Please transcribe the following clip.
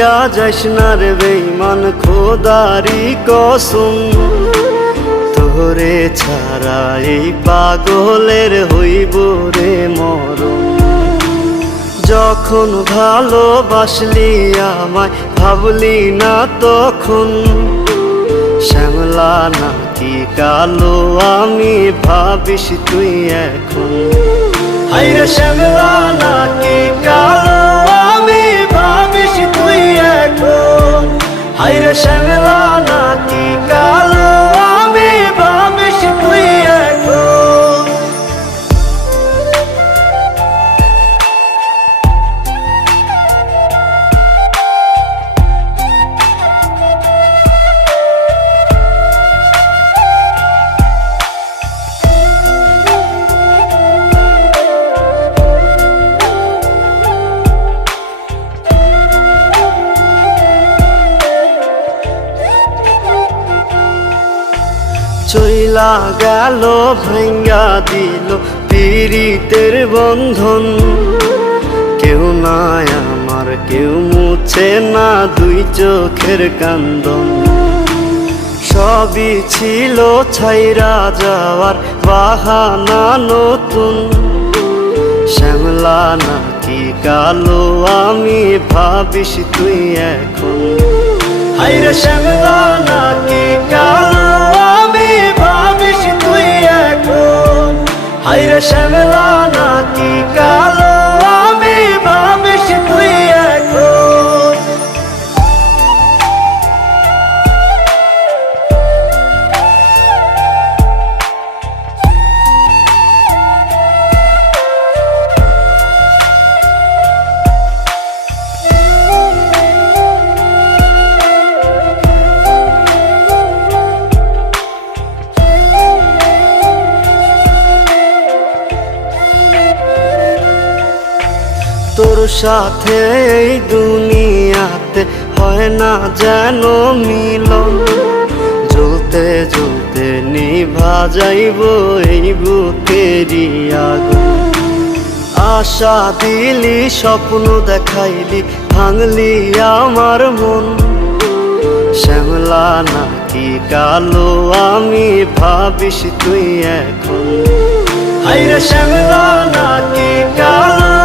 ভুলিয়া যাইস না রে বেঈমান খোদারি কসম, তোরে ছাড়া এই পাগলের হইব রে মরণ। যখন ভালোবাসলি আমায় ভাবলি না তখন, শ্যামলা নাকি কালো আমি ভাবিস তুই এখন। হায়রে শ্যামলা নাকি কালো আমি ভাবিস তুই এখন। হায়রে শ্যামলা নাকি কালো আমি ভাবিস তুই এখন। চইলা গেল ভাঙ্গা দিল পীড়িতের বন্ধন, কেউ নাই আমার কেউ মুছে না দুই চোখের কান্দন। সবই ছিল ছাইরা যাওয়ার বাহানা নতুন, শ্যামলা নাকি কালো আমি ভাবিস তুই এখন। হায়রে শ্যামলা নাকি কালো আমি ভাবিস তুই এখন। হায়রে শ্যামলা নাকি কালো আমি ভাবিস তুই এখন। তোর সাথে এই দুনিয়াতে হয় না যেন মিলন, জ্বলতে জ্বলতে নিভা যাইব এই বুকেরই আগুন। আশা দিলি স্বপ্ন দেখাইলি ভাঙলি আমার মন, শ্যামলা নাকি কালো আমি ভাবিস তুই এখন। হায়রে শ্যামলা নাকি কালো